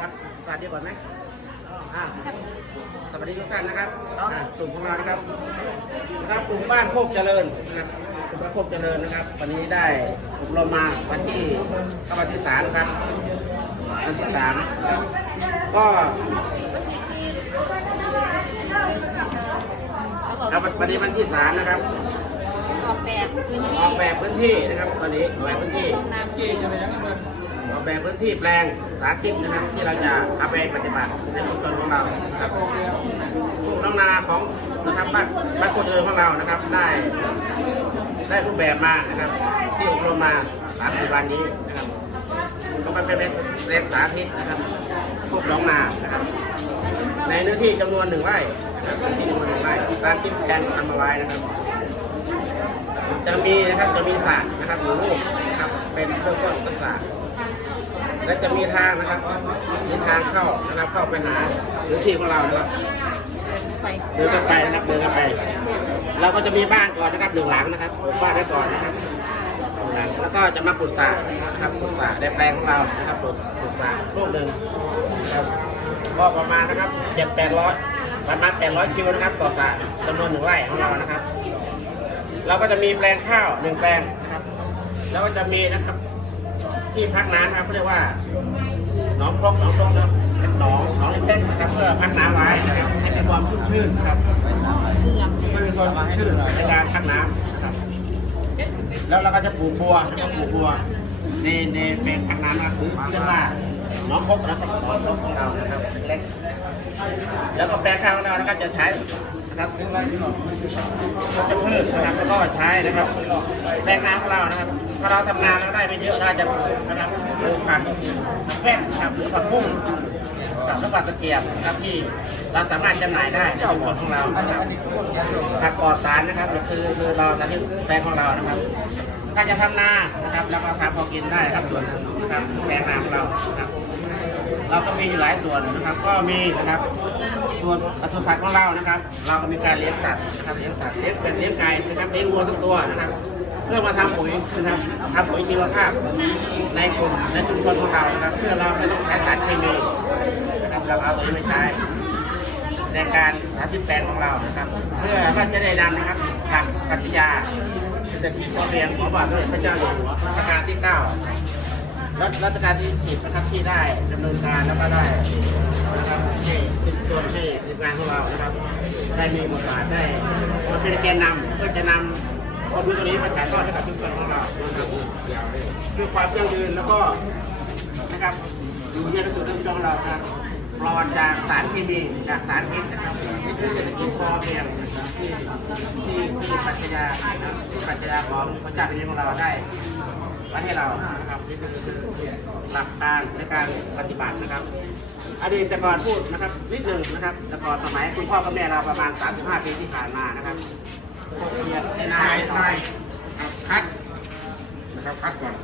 ครับสวัสดีก่อนไหมอ่าสวัสดีทุกท่านนะครับอ่ากลุ่มของเรานะครับนะครับกลุ่มบ้านโคกเจริญนะครับกลุ่มบ้านโคกเจริญนะครับ วันนี้ได้อบรมมาวันที่เข้าวันที่สามครับวันที่สามนะครับก็ครับวันนี้วันที่สามนะครับออกแบบพื้นอที่อกแบบพื้นที่นะครับวันนี้ออกแบบพื้นที่ลงน้ำ ออกแบบพื้นที่แปลงสาธิตนะครับที่เราจะเอาไปปฏิบัติในชุมชนของเราครับผู้น้องนาของนะครับบ้านบ้านโคเจริญของเรานะครับ ได้ ได้รูปแบบมานะครับ ที่อบรมมาสามสี่วันนี้นะครับก็ไปเป็นแปลงสาธิตนะครับพวกน้องนานะครับ ในเนื้อที่จำนวนหนึ่งไร่นะครับที่จำนวนหนึ่งไร่ตามที่แผนทำเอาไว้นะครับจะมีนะครับจะมีสระนะครับหรือลูกนะครับเป็นเบื้องต้นของสระ และจะมีทางนะครับมีทางเข้านะครับเข้าไปหาพื้นที่ของเรานะครับเดินกันไปนะครับเดินกันไป เราก็จะมีบ้านก่อนนะครับหนึ่งหลังนะครับบ้านไว้ก่อนนะครับหนึ่งหลังแล้วก็จะมาปลูกสระนะครับปลูกสระในแปลงของเรานะครับปลูกปลูกสระลูกหนึ่งครับก็ประมาณนะครับเจ็ดแปดร้อยประมาณแปดร้อยคิวนะครับต่อสระจำนวนหนึ่งไร่ของเรานะครับ เราก็จะมีแปลงข้าวหนึ่งแปลงนะครับ แล้วก็จะมีนะครับ ที่พักน้ำครับเขาเรียกว่าหนองพรกหนองพรกนะครับเป็นหนองหนองเล็กๆนะครับเพื่อพักน้ำไว้นะครับให้มีความชุ่มชื่นนะครับเกือบไม่มีความชุ่มชื่นในการพักน้ำนะครับแล้วเราก็จะปลูกบัวนะครับปลูกบัวในในแปลงพักน้ำนะครับเรียกว่าหนองพรกนะครับหนองพรกของเรานะครับเล็กๆแล้วก็แปลงข้าวของเรานะครับจะใช้ นะครับเราจะพืชนะครับแล้วก็ใช้นะครับแปลงนาของเรานะครับพอเราทำงานเราได้ไม่เยอะเราจะปลูกนะครับปลูกผักแค่นะครับหรือผักบุ้งกับแล้วผักตะเกียบนะครับที่เราสามารถจำหน่ายได้ในชุมชนของเรานะครับผักปลอดสารนะครับคือคือเราสาธิตแปลงของเรานะครับถ้าจะทำนานะครับแล้วก็ทำพอกินได้ครับส่วนหนึ่งนะครับแปลงนาของเรานะครับเราก็มีอยู่หลายส่วนนะครับ ก็มีนะครับ ส่วนปศุสัตว์ของเรานะครับ เราก็มีการเลี้ยงสัตว์นะครับเลี้ยงสัตว์เลี้ยงเป็ดเลี้ยงไก่นะครับเลี้ยงวัวทุกตัวนะครับ เพื่อมาทำปุ๋ยนะครับทำปุ๋ยชีวภาพในกลุ่มในชุมชนของเรานะครับ เพื่อเราไม่ต้องใช้สารเคมีนะครับเราเอาตัวนี้มาใช้ในการสาธิตแปลงของเรานะครับ เพื่อว่าจะได้นำนะครับหลักปรัชญาเศรษฐกิจพอเพียงของบาทสมเด็จพระเจ้าอยู่หัวรัชกาลที่ 9 รัชรัชกาลที่สิบนะครับที่ได้ดำเนินการแล้วก็ได้นะครับที่ตัวที่ทีมงานของเรานะครับ ได้มีบทบาทได้มาเป็นแกนนำเพื่อจะนำความรู้ตรงนี้มาถ่ายทอดให้กับชุมชนของเรานะครับคือความยั่งยืนแล้วก็นะครับอยู่ในกระสุนชุมชนของเราครับปลอดจากสารเคมีจากสารพิษนะครับนี่คือเศรษฐกิจพอเพียงที่ที่ที่ปรัชญานะครับที่ปรัชญาของพระเจ้าแผ่นดินของเราได้ ประเทศเรานะครับนี่คือคือหลักการในการปฏิบัตินะครับ อดีตแต่ก่อนพูดนะครับ นิดหนึ่งนะครับ แต่ก่อนสมัยคุณพ่อกับแม่เราประมาณ 35 ปีที่ผ่านมานะครับพวกเรียนในนาในหน่อยครับคัดนะครับคัดก่อน